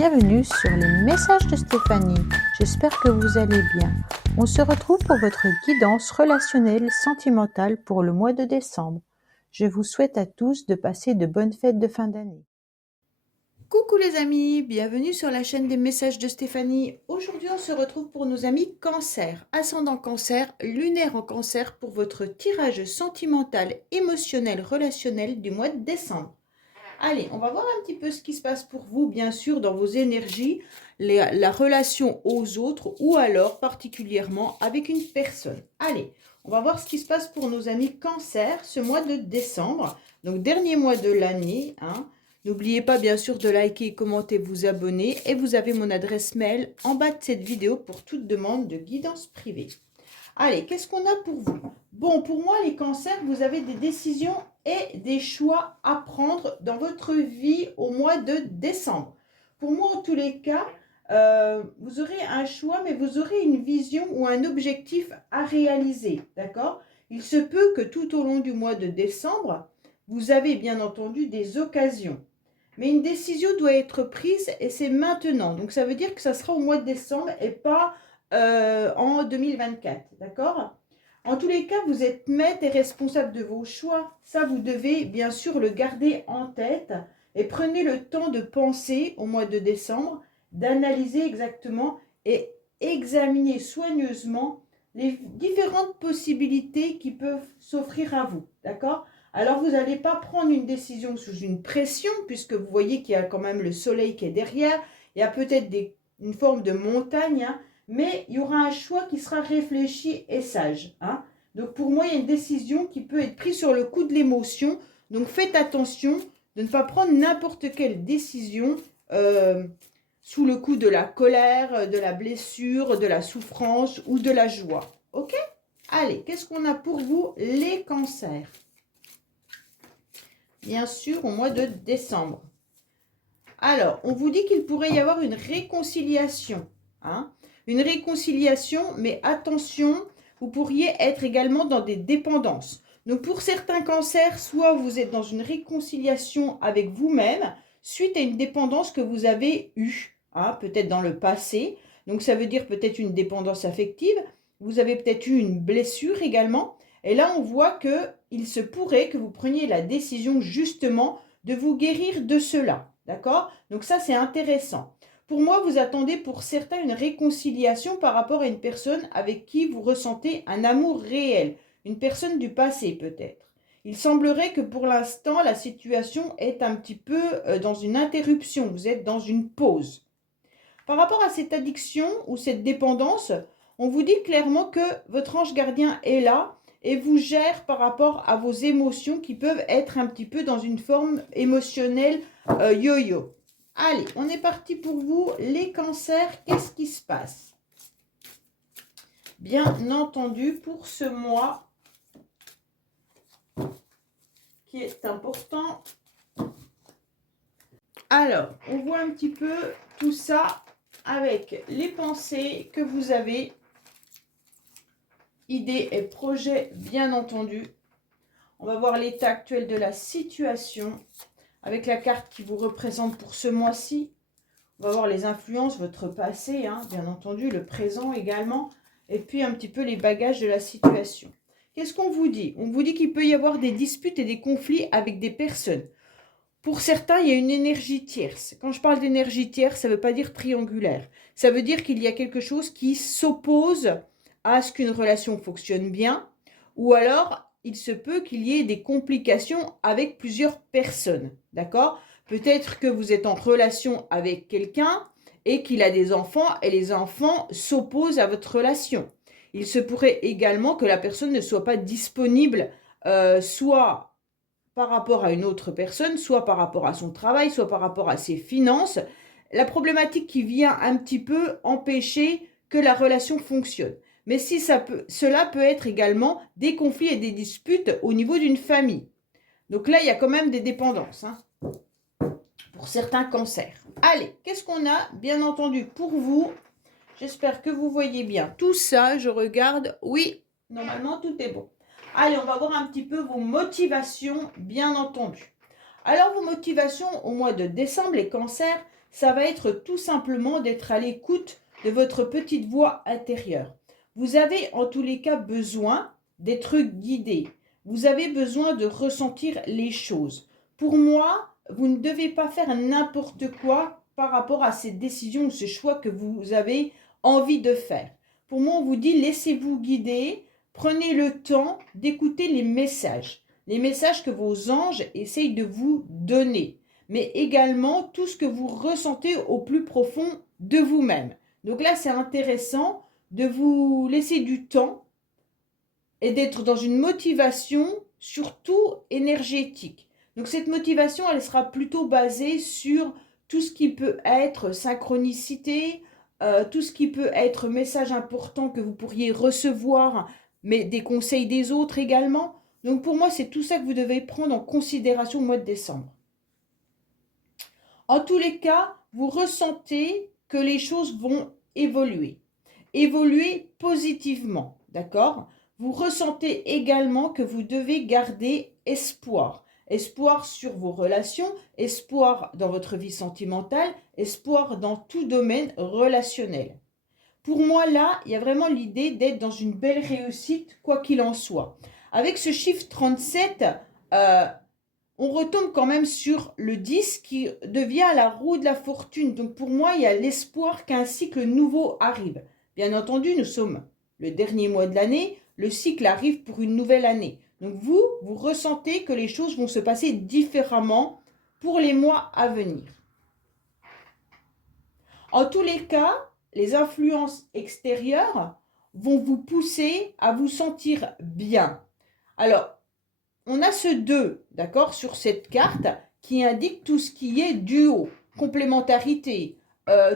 bienvenue sur les messages de Stéphanie. J'espère que vous allez bien. On se retrouve pour votre guidance relationnelle sentimentale pour le mois de décembre. Je vous souhaite à tous de passer de bonnes fêtes de fin d'année. Coucou les amis, bienvenue sur la chaîne des messages de Stéphanie. Aujourd'hui on se retrouve pour nos amis Cancer, ascendant Cancer, lunaire en Cancer pour votre tirage sentimental, émotionnel, relationnel du mois de décembre. Allez, on va voir un petit peu ce qui se passe pour vous, bien sûr, dans vos énergies, la relation aux autres ou alors particulièrement avec une personne. Allez, on va voir ce qui se passe pour nos amis Cancer ce mois de décembre, donc dernier mois de l'année. N'oubliez pas bien sûr de liker, commenter, vous abonner et vous avez mon adresse mail en bas de cette vidéo pour toute demande de guidance privée. Allez, qu'est-ce qu'on a pour vous? Bon, pour moi, les cancers, vous avez des décisions et des choix à prendre dans votre vie au mois de décembre. Pour moi, en tous les cas, vous aurez un choix, mais vous aurez une vision ou un objectif à réaliser, d'accord? Il se peut que tout au long du mois de décembre, vous avez bien entendu des occasions. Mais une décision doit être prise et c'est maintenant. Donc, ça veut dire que ça sera au mois de décembre et pas en 2024, d'accord? En tous les cas, vous êtes maître et responsable de vos choix. Ça, vous devez bien sûr le garder en tête et prenez le temps de penser au mois de décembre, d'analyser exactement et examiner soigneusement les différentes possibilités qui peuvent s'offrir à vous, d'accord? Alors, vous n'allez pas prendre une décision sous une pression puisque vous voyez qu'il y a quand même le soleil qui est derrière. Il y a peut-être une forme de montagne, mais il y aura un choix qui sera réfléchi et sage. Donc pour moi, il y a une décision qui peut être prise sur le coup de l'émotion. Donc faites attention de ne pas prendre n'importe quelle décision sous le coup de la colère, de la blessure, de la souffrance ou de la joie. Ok? Allez, qu'est-ce qu'on a pour vous, les cancers? Bien sûr, au mois de décembre. Alors, on vous dit qu'il pourrait y avoir une réconciliation. Une réconciliation, mais attention, vous pourriez être également dans des dépendances. Donc, pour certains cancers, soit vous êtes dans une réconciliation avec vous-même suite à une dépendance que vous avez eue, peut-être dans le passé. Donc, ça veut dire peut-être une dépendance affective. Vous avez peut-être eu une blessure également. Et là, on voit qu'il se pourrait que vous preniez la décision justement de vous guérir de cela. D'accord? Donc ça, c'est intéressant. Pour moi, vous attendez pour certains une réconciliation par rapport à une personne avec qui vous ressentez un amour réel. Une personne du passé peut-être. Il semblerait que pour l'instant, la situation est un petit peu dans une interruption. Vous êtes dans une pause. Par rapport à cette addiction ou cette dépendance, on vous dit clairement que votre ange gardien est là et vous gère par rapport à vos émotions qui peuvent être un petit peu dans une forme émotionnelle yo-yo. Allez, on est parti pour vous, les cancers, qu'est-ce qui se passe? Bien entendu, pour ce mois qui est important. Alors, on voit un petit peu tout ça avec les pensées que vous avez, idées et projets, bien entendu. On va voir l'état actuel de la situation avec la carte qui vous représente pour ce mois-ci. On va voir les influences, votre passé, bien entendu, le présent également, et puis un petit peu les bagages de la situation. Qu'est-ce qu'on vous dit? On vous dit qu'il peut y avoir des disputes et des conflits avec des personnes. Pour certains, il y a une énergie tierce. Quand je parle d'énergie tierce, ça ne veut pas dire triangulaire. Ça veut dire qu'il y a quelque chose qui s'oppose à ce qu'une relation fonctionne bien, ou alors il se peut qu'il y ait des complications avec plusieurs personnes, d'accord? Peut-être que vous êtes en relation avec quelqu'un et qu'il a des enfants et les enfants s'opposent à votre relation. Il se pourrait également que la personne ne soit pas disponible, soit par rapport à une autre personne, soit par rapport à son travail, soit par rapport à ses finances. La problématique qui vient un petit peu empêcher que la relation fonctionne. Mais si cela peut être également des conflits et des disputes au niveau d'une famille. Donc là, il y a quand même des dépendances pour certains cancers. Allez, qu'est-ce qu'on a bien entendu pour vous? J'espère que vous voyez bien tout ça. Je regarde. Oui, normalement, tout est bon. Allez, on va voir un petit peu vos motivations, bien entendu. Alors, vos motivations au mois de décembre, les cancers, ça va être tout simplement d'être à l'écoute de votre petite voix intérieure. Vous avez en tous les cas besoin d'être guidé. Vous avez besoin de ressentir les choses. Pour moi, vous ne devez pas faire n'importe quoi par rapport à cette décision ou ce choix que vous avez envie de faire. Pour moi, on vous dit laissez-vous guider, prenez le temps d'écouter les messages que vos anges essayent de vous donner, mais également tout ce que vous ressentez au plus profond de vous-même. Donc là, c'est intéressant de vous laisser du temps et d'être dans une motivation surtout énergétique. Donc cette motivation, elle sera plutôt basée sur tout ce qui peut être synchronicité, tout ce qui peut être message important que vous pourriez recevoir, mais des conseils des autres également. Donc pour moi, c'est tout ça que vous devez prendre en considération au mois de décembre. En tous les cas, vous ressentez que les choses vont évoluer. Évoluer positivement, d'accord? Vous ressentez également que vous devez garder espoir. Espoir sur vos relations, espoir dans votre vie sentimentale, espoir dans tout domaine relationnel. Pour moi, là, il y a vraiment l'idée d'être dans une belle réussite, quoi qu'il en soit. Avec ce chiffre 37, on retombe quand même sur le 10 qui devient la roue de la fortune. Donc pour moi, il y a l'espoir qu'un cycle nouveau arrive. Bien entendu, nous sommes le dernier mois de l'année, le cycle arrive pour une nouvelle année. Donc vous ressentez que les choses vont se passer différemment pour les mois à venir. En tous les cas, les influences extérieures vont vous pousser à vous sentir bien. Alors, on a ce 2, d'accord, sur cette carte qui indique tout ce qui est duo, complémentarité,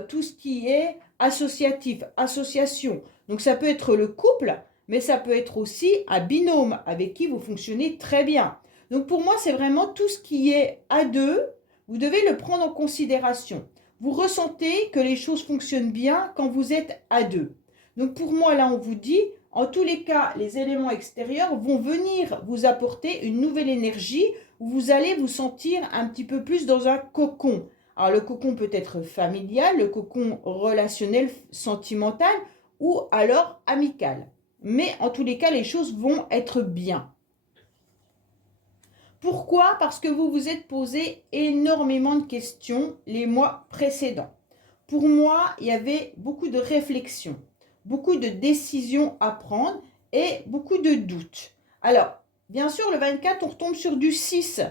tout ce qui est associatif, association. Donc ça peut être le couple, mais ça peut être aussi un binôme avec qui vous fonctionnez très bien. Donc pour moi, c'est vraiment tout ce qui est à deux, vous devez le prendre en considération. Vous ressentez que les choses fonctionnent bien quand vous êtes à deux. Donc pour moi, là, on vous dit, en tous les cas, les éléments extérieurs vont venir vous apporter une nouvelle énergie où vous allez vous sentir un petit peu plus dans un cocon. Alors le cocon peut être familial, le cocon relationnel, sentimental ou alors amical. Mais en tous les cas, les choses vont être bien. Pourquoi? Parce que vous vous êtes posé énormément de questions les mois précédents. Pour moi, il y avait beaucoup de réflexions, beaucoup de décisions à prendre et beaucoup de doutes. Alors, bien sûr, le 24, on retombe sur du 6.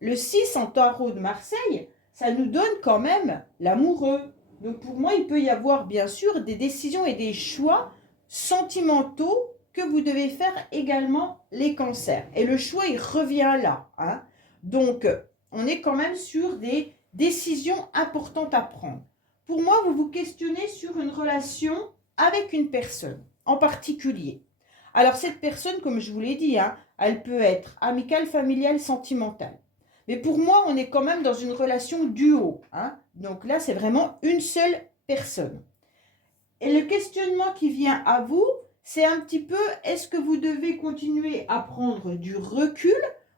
Le 6 en tarot de Marseille, ça nous donne quand même l'amoureux. Donc pour moi, il peut y avoir bien sûr des décisions et des choix sentimentaux que vous devez faire également les cancers. Et le choix, il revient là. Hein. Donc, on est quand même sur des décisions importantes à prendre. Pour moi, vous vous questionnez sur une relation avec une personne en particulier. Alors, cette personne, comme je vous l'ai dit, hein, elle peut être amicale, familiale, sentimentale. Mais pour moi, on est quand même dans une relation duo. Hein. Donc là, c'est vraiment une seule personne. Et le questionnement qui vient à vous, c'est un petit peu, est-ce que vous devez continuer à prendre du recul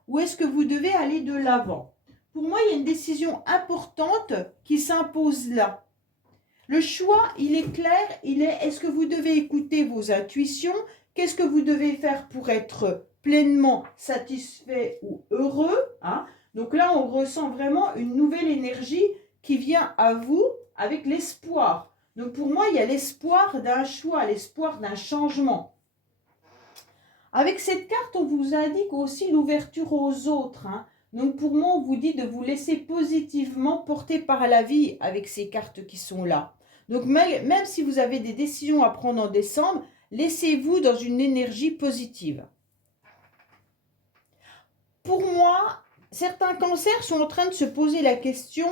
ou est-ce que vous devez aller de l'avant? Pour moi, il y a une décision importante qui s'impose là. Le choix, il est clair, est-ce que vous devez écouter vos intuitions? Qu'est-ce que vous devez faire pour être pleinement satisfait ou heureux? Hein? Donc là, on ressent vraiment une nouvelle énergie qui vient à vous avec l'espoir. Donc pour moi, il y a l'espoir d'un choix, l'espoir d'un changement. Avec cette carte, on vous indique aussi l'ouverture aux autres. Hein. Donc pour moi, on vous dit de vous laisser positivement porter par la vie avec ces cartes qui sont là. Donc même si vous avez des décisions à prendre en décembre, laissez-vous dans une énergie positive. Pour moi, certains cancers sont en train de se poser la question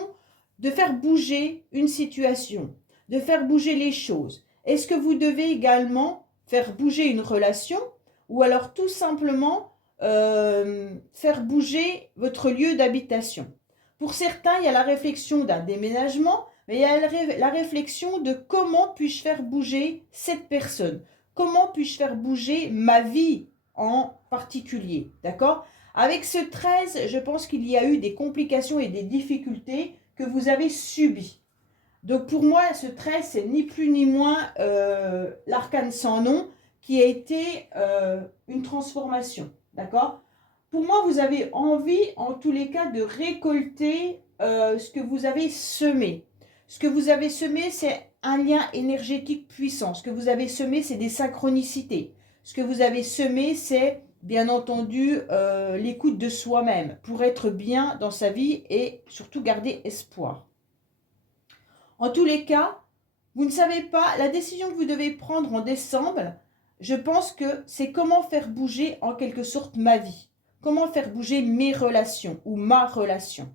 de faire bouger une situation, de faire bouger les choses. Est-ce que vous devez également faire bouger une relation ou alors tout simplement faire bouger votre lieu d'habitation? Pour certains, il y a la réflexion d'un déménagement, mais il y a la réflexion de comment puis-je faire bouger cette personne? Comment puis-je faire bouger ma vie en particulier? D'accord? Avec ce 13, je pense qu'il y a eu des complications et des difficultés que vous avez subies. Donc pour moi, ce 13, c'est ni plus ni moins l'arcane sans nom qui a été une transformation. D'accord? Pour moi, vous avez envie, en tous les cas, de récolter ce que vous avez semé. Ce que vous avez semé, c'est un lien énergétique puissant. Ce que vous avez semé, c'est des synchronicités. Ce que vous avez semé, c'est bien entendu l'écoute de soi-même pour être bien dans sa vie et surtout garder espoir. En tous les cas, vous ne savez pas, la décision que vous devez prendre en décembre, je pense que c'est comment faire bouger en quelque sorte ma vie. Comment faire bouger mes relations ou ma relation.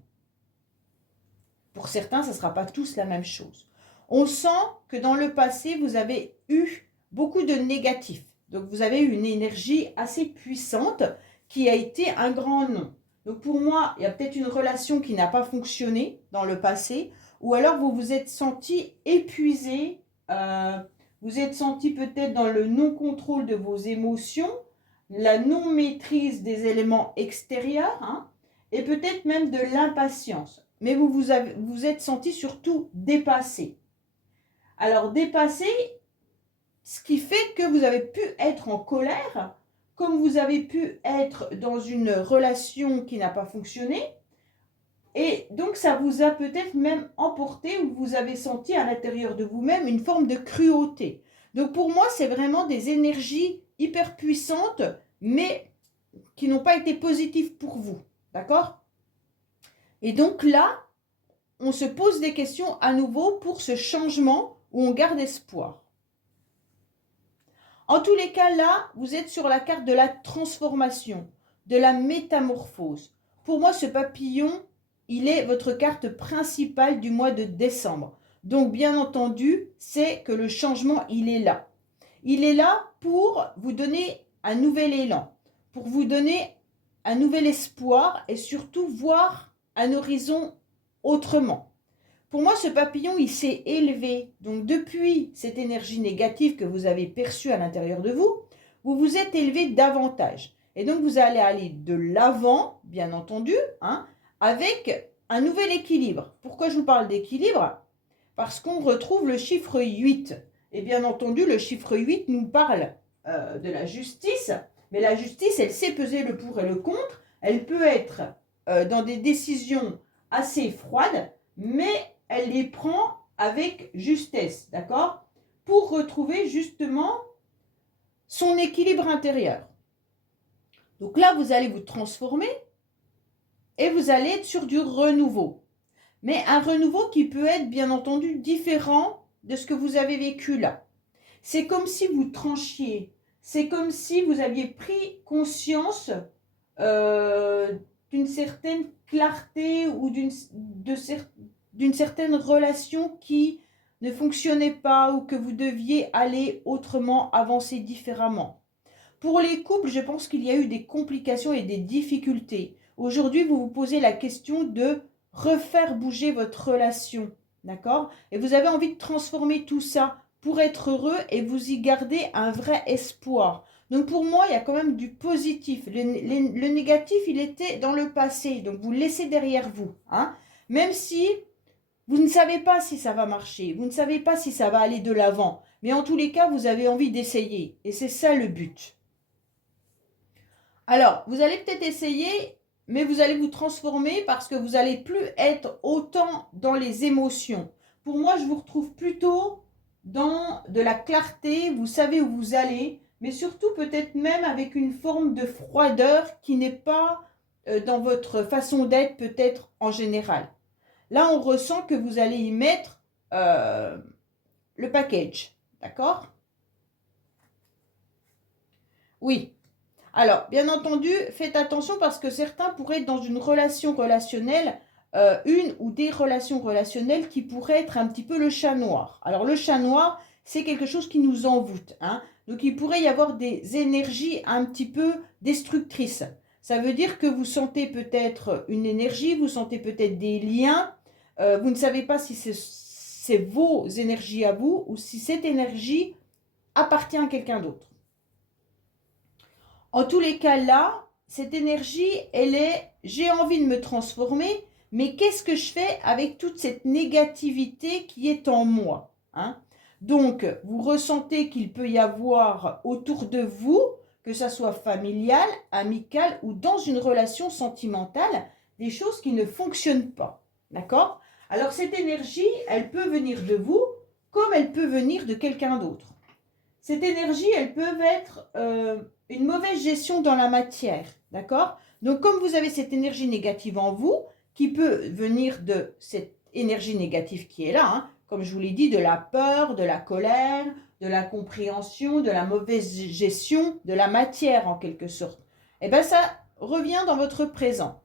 Pour certains, ce ne sera pas tous la même chose. On sent que dans le passé, vous avez eu beaucoup de négatifs. Donc, vous avez eu une énergie assez puissante qui a été un grand non. Donc, pour moi, il y a peut-être une relation qui n'a pas fonctionné dans le passé, ou alors vous vous êtes senti épuisé, vous êtes senti peut-être dans le non-contrôle de vos émotions, la non-maîtrise des éléments extérieurs, hein, et peut-être même de l'impatience. Mais vous êtes senti surtout dépassé. Alors dépassé, ce qui fait que vous avez pu être en colère, comme vous avez pu être dans une relation qui n'a pas fonctionné, et donc ça vous a peut-être même emporté ou vous avez senti à l'intérieur de vous-même une forme de cruauté. Donc pour moi, c'est vraiment des énergies hyper puissantes, mais qui n'ont pas été positives pour vous. D'accord? Et donc là, on se pose des questions à nouveau pour ce changement où on garde espoir. En tous les cas, là, vous êtes sur la carte de la transformation, de la métamorphose. Pour moi, ce papillon, il est votre carte principale du mois de décembre. Donc, bien entendu, c'est que le changement, il est là. Il est là pour vous donner un nouvel élan, pour vous donner un nouvel espoir et surtout voir un horizon autrement. Pour moi, ce papillon, il s'est élevé. Donc, depuis cette énergie négative que vous avez perçue à l'intérieur de vous, vous vous êtes élevé davantage. Et donc, vous allez aller de l'avant, bien entendu, hein, avec un nouvel équilibre. Pourquoi je vous parle d'équilibre? Parce qu'on retrouve le chiffre 8. Et bien entendu, le chiffre 8 nous parle de la justice. Mais la justice, elle sait peser le pour et le contre. Elle peut être dans des décisions assez froides, mais elle les prend avec justesse, d'accord? Pour retrouver justement son équilibre intérieur. Donc là, vous allez vous transformer et vous allez être sur du renouveau. Mais un renouveau qui peut être bien entendu différent de ce que vous avez vécu là. C'est comme si vous tranchiez, c'est comme si vous aviez pris conscience d'une certaine clarté ou d'une certaine relation qui ne fonctionnait pas ou que vous deviez aller autrement, avancer différemment. Pour les couples, je pense qu'il y a eu des complications et des difficultés. Aujourd'hui, vous vous posez la question de refaire bouger votre relation, d'accord? Et vous avez envie de transformer tout ça pour être heureux et vous y garder un vrai espoir. Donc pour moi, il y a quand même du positif. Le négatif, il était dans le passé, donc vous le laissez derrière vous, hein? Même si vous ne savez pas si ça va marcher, vous ne savez pas si ça va aller de l'avant, mais en tous les cas, vous avez envie d'essayer. Et c'est ça le but. Alors, vous allez peut-être essayer, mais vous allez vous transformer parce que vous n'allez plus être autant dans les émotions. Pour moi, je vous retrouve plutôt dans de la clarté, vous savez où vous allez, mais surtout peut-être même avec une forme de froideur qui n'est pas dans votre façon d'être peut-être en général. Là, on ressent que vous allez y mettre le package, d'accord? Oui. Alors, bien entendu, faites attention parce que certains pourraient être dans une relation relationnelle, une ou des relations relationnelles qui pourraient être un petit peu le chat noir. Alors, le chat noir, c'est quelque chose qui nous envoûte, hein. Donc, il pourrait y avoir des énergies un petit peu destructrices. Ça veut dire que vous sentez peut-être une énergie, vous sentez peut-être des liens. Vous ne savez pas si c'est vos énergies à vous ou si cette énergie appartient à quelqu'un d'autre. En tous les cas, là, cette énergie, elle est « j'ai envie de me transformer », mais qu'est-ce que je fais avec toute cette négativité qui est en moi, hein? Donc, vous ressentez qu'il peut y avoir autour de vous, que ça soit familial, amical ou dans une relation sentimentale, des choses qui ne fonctionnent pas, d'accord? Alors, cette énergie, elle peut venir de vous comme elle peut venir de quelqu'un d'autre. Cette énergie, elle peut être une mauvaise gestion dans la matière, d'accord? Donc, comme vous avez cette énergie négative en vous, qui peut venir de cette énergie négative qui est là, hein, comme je vous l'ai dit, de la peur, de la colère, de l'incompréhension, de la mauvaise gestion de la matière en quelque sorte, et bien ça revient dans votre présent.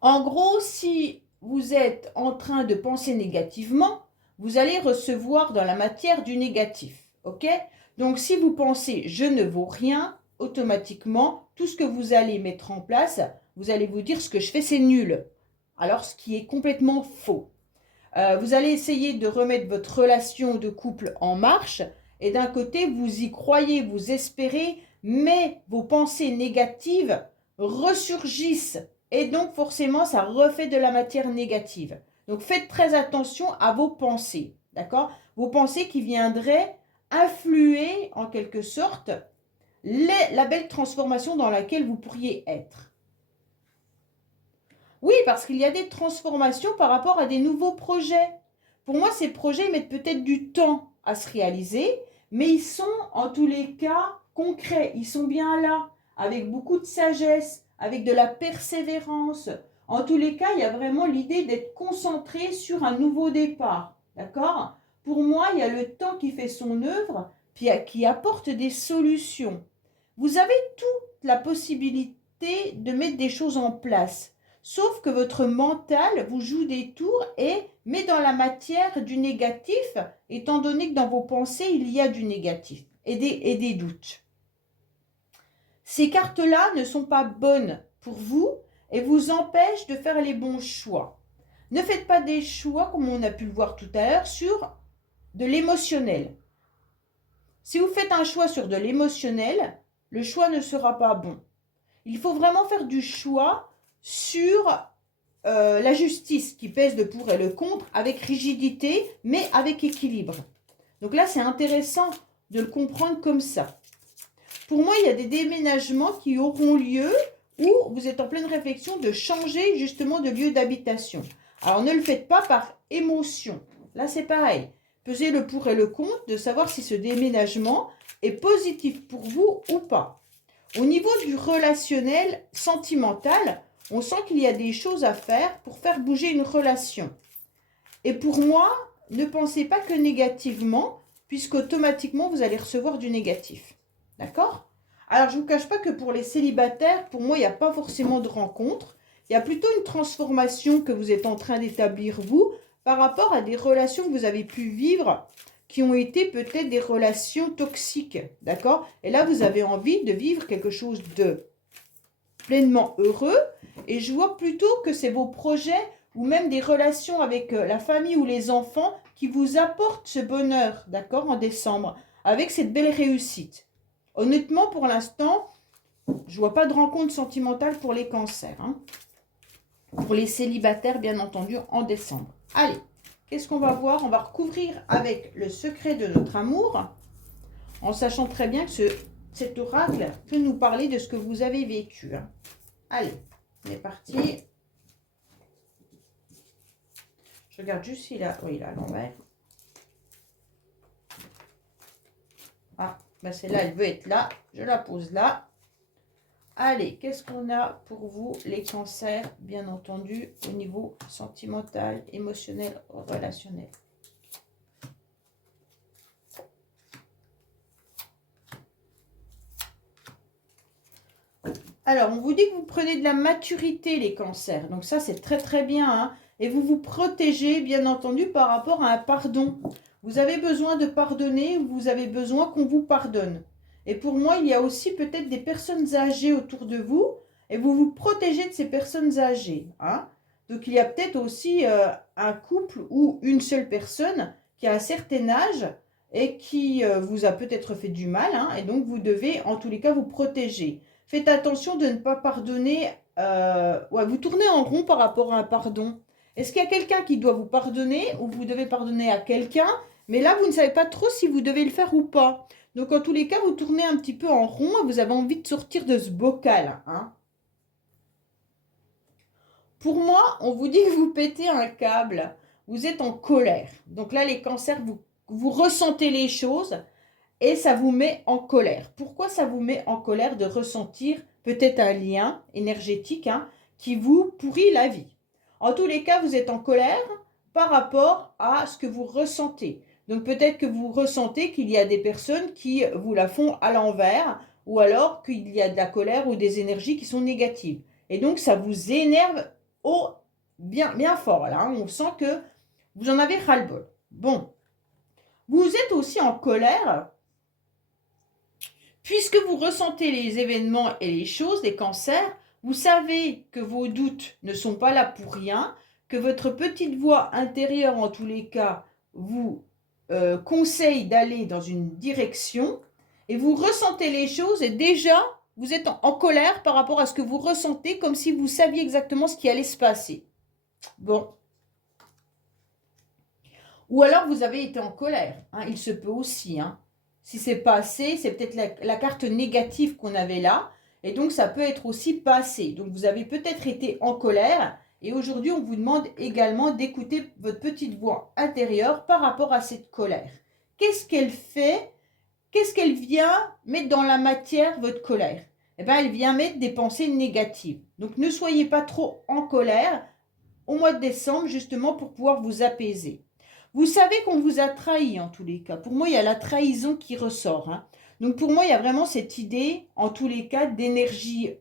En gros, si vous êtes en train de penser négativement, vous allez recevoir dans la matière du négatif, ok? Donc, si vous pensez « je ne vaux rien », automatiquement, tout ce que vous allez mettre en place, vous allez vous dire « ce que je fais, c'est nul ». Alors, ce qui est complètement faux. Vous allez essayer de remettre votre relation de couple en marche et d'un côté, vous y croyez, vous espérez, mais vos pensées négatives ressurgissent et donc forcément, ça refait de la matière négative. Donc, faites très attention à vos pensées, d'accord? Vos pensées qui viendraient influer en quelque sorte la belle transformation dans laquelle vous pourriez être. Oui, parce qu'il y a des transformations par rapport à des nouveaux projets. Pour moi, ces projets mettent peut-être du temps à se réaliser, mais ils sont en tous les cas concrets. Ils sont bien là, avec beaucoup de sagesse, avec de la persévérance. En tous les cas, il y a vraiment l'idée d'être concentré sur un nouveau départ. D'accord? Pour moi, il y a le temps qui fait son œuvre, puis qui apporte des solutions. Vous avez toute la possibilité de mettre des choses en place. Sauf que votre mental vous joue des tours et met dans la matière du négatif, étant donné que dans vos pensées, il y a du négatif et des doutes. Ces cartes-là ne sont pas bonnes pour vous et vous empêchent de faire les bons choix. Ne faites pas des choix, comme on a pu le voir tout à l'heure, sur de l'émotionnel. Si vous faites un choix sur de l'émotionnel, le choix ne sera pas bon. Il faut vraiment faire du choix sur la justice qui pèse le pour et le contre avec rigidité, mais avec équilibre. Donc là, c'est intéressant de le comprendre comme ça. Pour moi, il y a des déménagements qui auront lieu où vous êtes en pleine réflexion de changer justement de lieu d'habitation. Alors, ne le faites pas par émotion. Là, c'est pareil. Pesez le pour et le contre de savoir si ce déménagement est positif pour vous ou pas. Au niveau du relationnel sentimental, on sent qu'il y a des choses à faire pour faire bouger une relation. Et pour moi, ne pensez pas que négativement, puisqu'automatiquement, vous allez recevoir du négatif. D'accord? Alors, je ne vous cache pas que pour les célibataires, pour moi, il n'y a pas forcément de rencontre. Il y a plutôt une transformation que vous êtes en train d'établir, vous, par rapport à des relations que vous avez pu vivre qui ont été peut-être des relations toxiques, d'accord? Et là, vous avez envie de vivre quelque chose de pleinement heureux. Et je vois plutôt que c'est vos projets ou même des relations avec la famille ou les enfants qui vous apportent ce bonheur, d'accord, en décembre, avec cette belle réussite. Honnêtement, pour l'instant, je ne vois pas de rencontre sentimentale pour les cancers, hein. Pour les célibataires, bien entendu, en décembre. Allez, qu'est-ce qu'on va voir? On va recouvrir avec le secret de notre amour, en sachant très bien que cet oracle peut nous parler de ce que vous avez vécu, hein. Allez, on est parti. Je regarde juste s'il a... Oui, il a à l'envers. Ah, ben celle-là, elle veut être là. Je la pose là. Allez, qu'est-ce qu'on a pour vous, les cancers, bien entendu, au niveau sentimental, émotionnel, relationnel? Alors, on vous dit que vous prenez de la maturité, les cancers. Donc ça, c'est très très bien, hein. Et vous vous protégez, bien entendu, par rapport à un pardon. Vous avez besoin de pardonner, vous avez besoin qu'on vous pardonne. Et pour moi, il y a aussi peut-être des personnes âgées autour de vous, et vous vous protégez de ces personnes âgées, hein. Donc, il y a peut-être aussi un couple ou une seule personne qui a un certain âge et qui vous a peut-être fait du mal, hein, et donc vous devez, en tous les cas, vous protéger. Faites attention de ne pas pardonner ouais, vous tournez en rond par rapport à un pardon. Est-ce qu'il y a quelqu'un qui doit vous pardonner ou vous devez pardonner à quelqu'un? Mais là, vous ne savez pas trop si vous devez le faire ou pas. Donc, en tous les cas, vous tournez un petit peu en rond et vous avez envie de sortir de ce bocal, hein. Pour moi, on vous dit que vous pétez un câble. Vous êtes en colère. Donc là, les cancers, vous ressentez les choses et ça vous met en colère. Pourquoi ça vous met en colère de ressentir peut-être un lien énergétique, hein, qui vous pourrit la vie? En tous les cas, vous êtes en colère par rapport à ce que vous ressentez. Donc peut-être que vous ressentez qu'il y a des personnes qui vous la font à l'envers ou alors qu'il y a de la colère ou des énergies qui sont négatives. Et donc ça vous énerve bien, bien fort. Là, hein. On sent que vous en avez ras-le-bol. Bon, vous êtes aussi en colère puisque vous ressentez les événements et les choses, les cancers. Vous savez que vos doutes ne sont pas là pour rien, que votre petite voix intérieure, en tous les cas, vous conseille d'aller dans une direction et vous ressentez les choses et déjà, vous êtes en colère par rapport à ce que vous ressentez comme si vous saviez exactement ce qui allait se passer. Bon. Ou alors vous avez été en colère, hein, il se peut aussi. Hein. Si c'est passé, c'est peut-être la carte négative qu'on avait là. Et donc ça peut être aussi passé. Donc vous avez peut-être été en colère. Et aujourd'hui, on vous demande également d'écouter votre petite voix intérieure par rapport à cette colère. Qu'est-ce qu'elle fait? Qu'est-ce qu'elle vient mettre dans la matière, votre colère? Eh bien, elle vient mettre des pensées négatives. Donc ne soyez pas trop en colère au mois de décembre, justement, pour pouvoir vous apaiser. Vous savez qu'on vous a trahi en tous les cas. Pour moi, il y a la trahison qui ressort. Hein. Donc pour moi, il y a vraiment cette idée, en tous les cas, d'énergie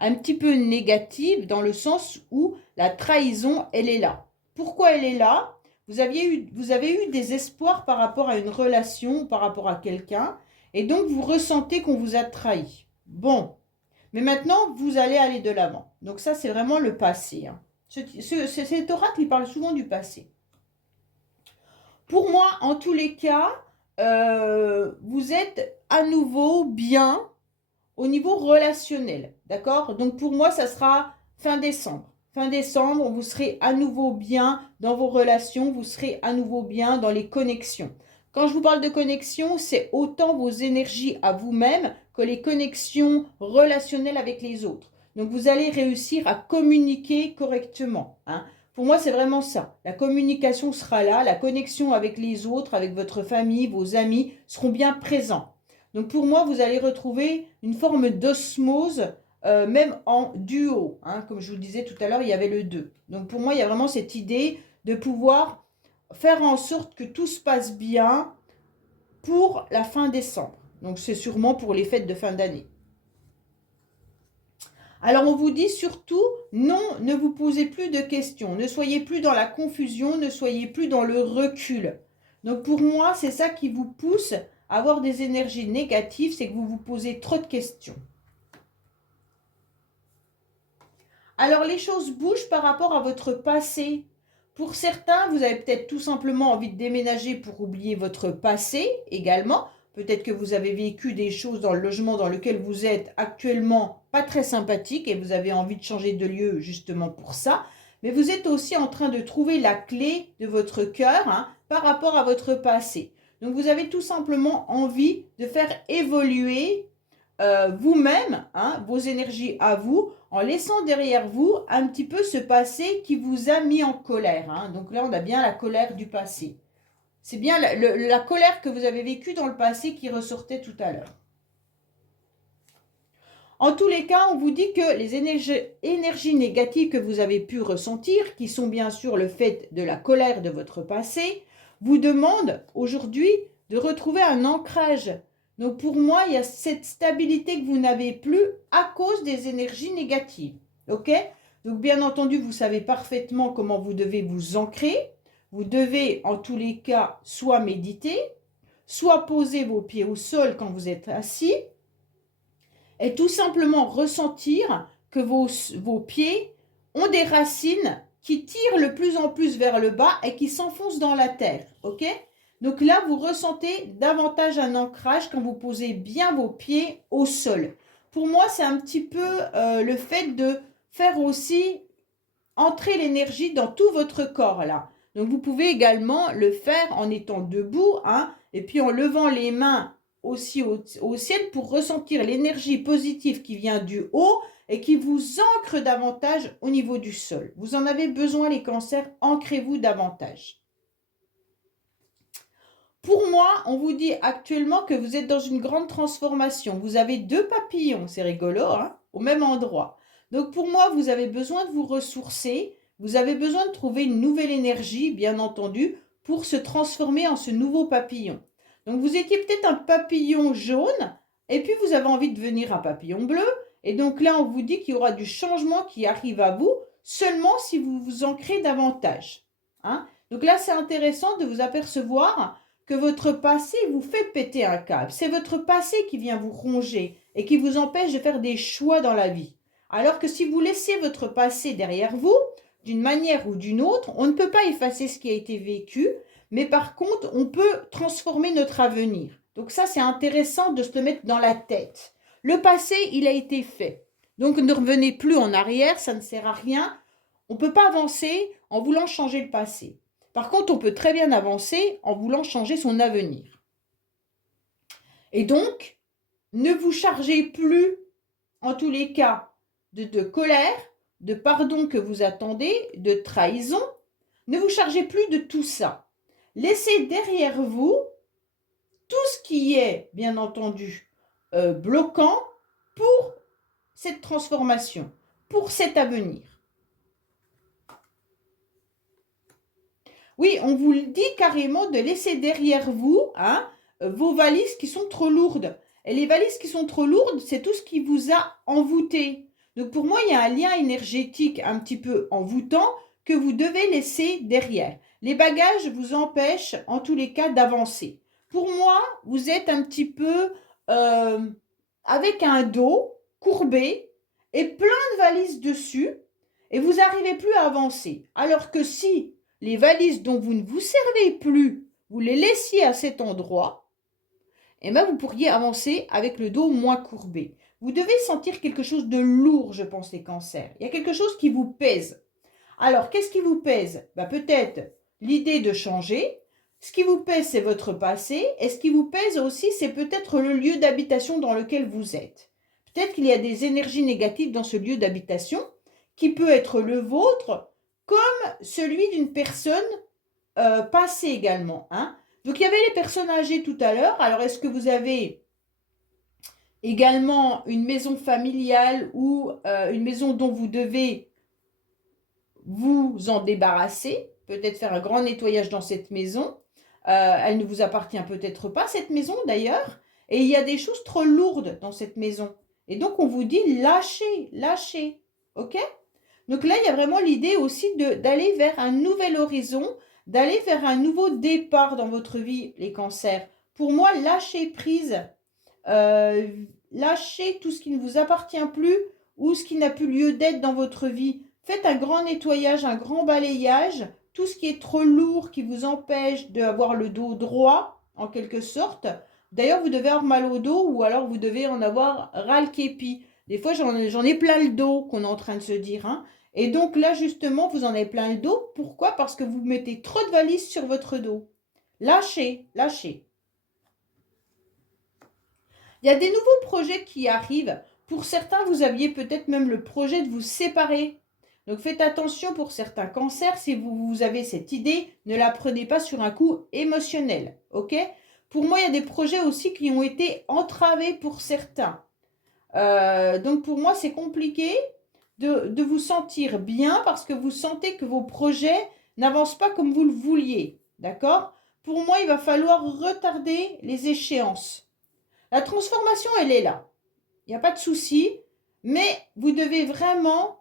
un petit peu négative, dans le sens où la trahison, elle est là. Pourquoi elle est là? Vous avez eu des espoirs par rapport à une relation, par rapport à quelqu'un, et donc vous ressentez qu'on vous a trahi. Bon, mais maintenant, vous allez aller de l'avant. Donc ça, c'est vraiment le passé. Hein. Cet oracle, il parle souvent du passé. Pour moi, en tous les cas, vous êtes à nouveau bien au niveau relationnel. D'accord? Donc pour moi, ça sera fin décembre. Fin décembre, vous serez à nouveau bien dans vos relations, vous serez à nouveau bien dans les connexions. Quand je vous parle de connexion, c'est autant vos énergies à vous-même que les connexions relationnelles avec les autres. Donc vous allez réussir à communiquer correctement. Hein. Pour moi, c'est vraiment ça. La communication sera là, la connexion avec les autres, avec votre famille, vos amis seront bien présents. Donc pour moi, vous allez retrouver une forme d'osmose, même en duo. Hein. Comme je vous le disais tout à l'heure, il y avait le 2. Donc pour moi, il y a vraiment cette idée de pouvoir faire en sorte que tout se passe bien pour la fin décembre. Donc c'est sûrement pour les fêtes de fin d'année. Alors on vous dit surtout, non, ne vous posez plus de questions, ne soyez plus dans la confusion, ne soyez plus dans le recul. Donc pour moi, c'est ça qui vous pousse à avoir des énergies négatives, c'est que vous vous posez trop de questions. Alors les choses bougent par rapport à votre passé. Pour certains, vous avez peut-être tout simplement envie de déménager pour oublier votre passé également. Peut-être que vous avez vécu des choses dans le logement dans lequel vous êtes actuellement pas très sympathique et vous avez envie de changer de lieu justement pour ça. Mais vous êtes aussi en train de trouver la clé de votre cœur, hein, par rapport à votre passé. Donc vous avez tout simplement envie de faire évoluer vous-même, hein, vos énergies à vous, en laissant derrière vous un petit peu ce passé qui vous a mis en colère. Hein. Donc là, on a bien la colère du passé. C'est bien la colère que vous avez vécue dans le passé qui ressortait tout à l'heure. En tous les cas, on vous dit que les énergies négatives que vous avez pu ressentir, qui sont bien sûr le fait de la colère de votre passé, vous demandent aujourd'hui de retrouver un ancrage. Donc pour moi, il y a cette stabilité que vous n'avez plus à cause des énergies négatives. Ok? Donc bien entendu, vous savez parfaitement comment vous devez vous ancrer. Vous devez en tous les cas soit méditer, soit poser vos pieds au sol quand vous êtes assis, et tout simplement ressentir que vos pieds ont des racines qui tirent de plus en plus vers le bas et qui s'enfoncent dans la terre. Ok? Donc là, vous ressentez davantage un ancrage quand vous posez bien vos pieds au sol. pour moi, c'est un petit peu le fait de faire aussi entrer l'énergie dans tout votre corps là. Donc vous pouvez également le faire en étant debout, hein, et puis en levant les mains aussi au ciel pour ressentir l'énergie positive qui vient du haut et qui vous ancre davantage au niveau du sol. Vous en avez besoin les cancers, ancrez-vous davantage. Pour moi, on vous dit actuellement que vous êtes dans une grande transformation. Vous avez 2 papillons, c'est rigolo, hein, au même endroit. Donc pour moi, vous avez besoin de vous ressourcer, vous avez besoin de trouver une nouvelle énergie, bien entendu, pour se transformer en ce nouveau papillon. Donc vous étiez peut-être un papillon jaune, et puis vous avez envie de devenir un papillon bleu, et donc là, on vous dit qu'il y aura du changement qui arrive à vous, seulement si vous vous ancrez davantage. Hein. Donc là, c'est intéressant de vous apercevoir que votre passé vous fait péter un câble. C'est votre passé qui vient vous ronger et qui vous empêche de faire des choix dans la vie. Alors que si vous laissez votre passé derrière vous, d'une manière ou d'une autre, on ne peut pas effacer ce qui a été vécu, mais par contre, on peut transformer notre avenir. Donc ça, c'est intéressant de se le mettre dans la tête. Le passé, il a été fait. Donc ne revenez plus en arrière, ça ne sert à rien. On ne peut pas avancer en voulant changer le passé. Par contre, on peut très bien avancer en voulant changer son avenir. Et donc, ne vous chargez plus, en tous les cas, de colère, de pardon que vous attendez, de trahison. Ne vous chargez plus de tout ça. Laissez derrière vous tout ce qui est, bien entendu, bloquant pour cette transformation, pour cet avenir. Oui, on vous le dit carrément de laisser derrière vous hein, vos valises qui sont trop lourdes. Et les valises qui sont trop lourdes, c'est tout ce qui vous a envoûté. Donc pour moi, il y a un lien énergétique un petit peu envoûtant que vous devez laisser derrière. Les bagages vous empêchent en tous les cas d'avancer. Pour moi, vous êtes un petit peu avec un dos courbé et plein de valises dessus et vous n'arrivez plus à avancer. Alors que si les valises dont vous ne vous servez plus, vous les laissiez à cet endroit, et bien vous pourriez avancer avec le dos moins courbé. Vous devez sentir quelque chose de lourd, je pense, les cancers. Il y a quelque chose qui vous pèse. Alors, qu'est-ce qui vous pèse? Peut-être l'idée de changer. Ce qui vous pèse, c'est votre passé. Et ce qui vous pèse aussi, c'est peut-être le lieu d'habitation dans lequel vous êtes. Peut-être qu'il y a des énergies négatives dans ce lieu d'habitation qui peut être le vôtre, comme celui d'une personne passée également. Hein. Donc, il y avait les personnes âgées tout à l'heure. Alors, est-ce que vous avez également une maison familiale ou une maison dont vous devez vous en débarrasser, peut-être faire un grand nettoyage dans cette maison. Elle ne vous appartient peut-être pas, cette maison d'ailleurs. Et il y a des choses trop lourdes dans cette maison. Et donc, on vous dit lâchez, lâchez. OK? Donc là, il y a vraiment l'idée aussi d'aller vers un nouvel horizon, d'aller vers un nouveau départ dans votre vie, les cancers. Pour moi, lâchez prise, lâchez tout ce qui ne vous appartient plus ou ce qui n'a plus lieu d'être dans votre vie. Faites un grand nettoyage, un grand balayage, tout ce qui est trop lourd, qui vous empêche d'avoir le dos droit, en quelque sorte. D'ailleurs, vous devez avoir mal au dos ou alors vous devez en avoir ras le képi. Des fois, j'en ai plein le dos, qu'on est en train de se dire. Hein. Et donc là, justement, vous en avez plein le dos. Pourquoi? Parce que vous mettez trop de valises sur votre dos. Lâchez, lâchez. Il y a des nouveaux projets qui arrivent. Pour certains, vous aviez peut-être même le projet de vous séparer. Donc faites attention pour certains cancers, si vous avez cette idée, ne la prenez pas sur un coup émotionnel. Ok? Pour moi, il y a des projets aussi qui ont été entravés pour certains. Donc pour moi, c'est compliqué de vous sentir bien parce que vous sentez que vos projets n'avancent pas comme vous le vouliez. D'accord? Pour moi, il va falloir retarder les échéances. La transformation, elle est là. Il n'y a pas de souci, mais vous devez vraiment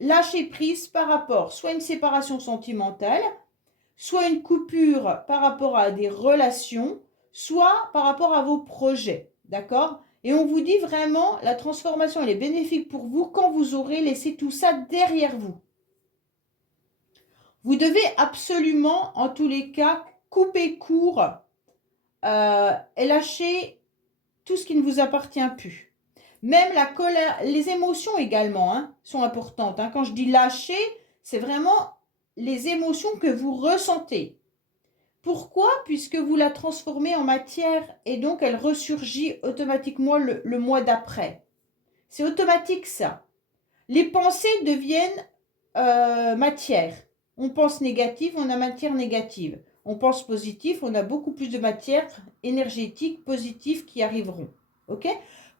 lâcher prise par rapport soit à une séparation sentimentale, soit une coupure par rapport à des relations, soit par rapport à vos projets. D'accord? Et on vous dit vraiment, la transformation, elle est bénéfique pour vous quand vous aurez laissé tout ça derrière vous. Vous devez absolument, en tous les cas, couper court et lâcher tout ce qui ne vous appartient plus. Même la colère, les émotions également sont importantes. Quand je dis lâcher, c'est vraiment les émotions que vous ressentez. Pourquoi? Puisque vous la transformez en matière et donc elle ressurgit automatiquement le mois d'après. C'est automatique ça. Les pensées deviennent matière. On pense négative, on a matière négative. On pense positif, on a beaucoup plus de matière énergétique positive qui arriveront. Ok?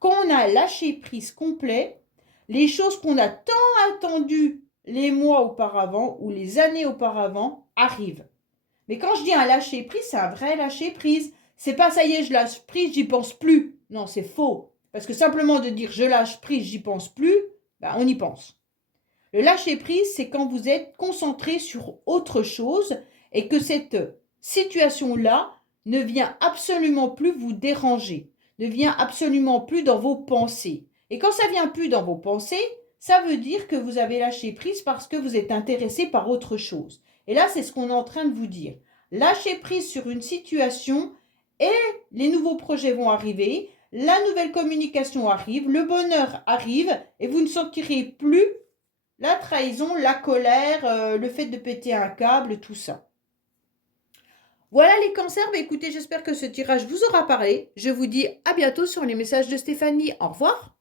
Quand on a lâché prise complet, les choses qu'on a tant attendues les mois auparavant ou les années auparavant arrivent. Mais quand je dis un lâcher prise, c'est un vrai lâcher prise. C'est pas ça y est, je lâche prise, j'y pense plus. Non, c'est faux. Parce que simplement de dire je lâche prise, j'y pense plus, ben, on y pense. Le lâcher prise, c'est quand vous êtes concentré sur autre chose et que cette situation-là ne vient absolument plus vous déranger, ne vient absolument plus dans vos pensées. Et quand ça vient plus dans vos pensées, ça veut dire que vous avez lâché prise parce que vous êtes intéressé par autre chose. Et là, c'est ce qu'on est en train de vous dire. Lâchez prise sur une situation et les nouveaux projets vont arriver, la nouvelle communication arrive, le bonheur arrive et vous ne sentirez plus la trahison, la colère, le fait de péter un câble, tout ça. Voilà les cancers. Écoutez, j'espère que ce tirage vous aura parlé. Je vous dis à bientôt sur les messages de Stéphanie. Au revoir.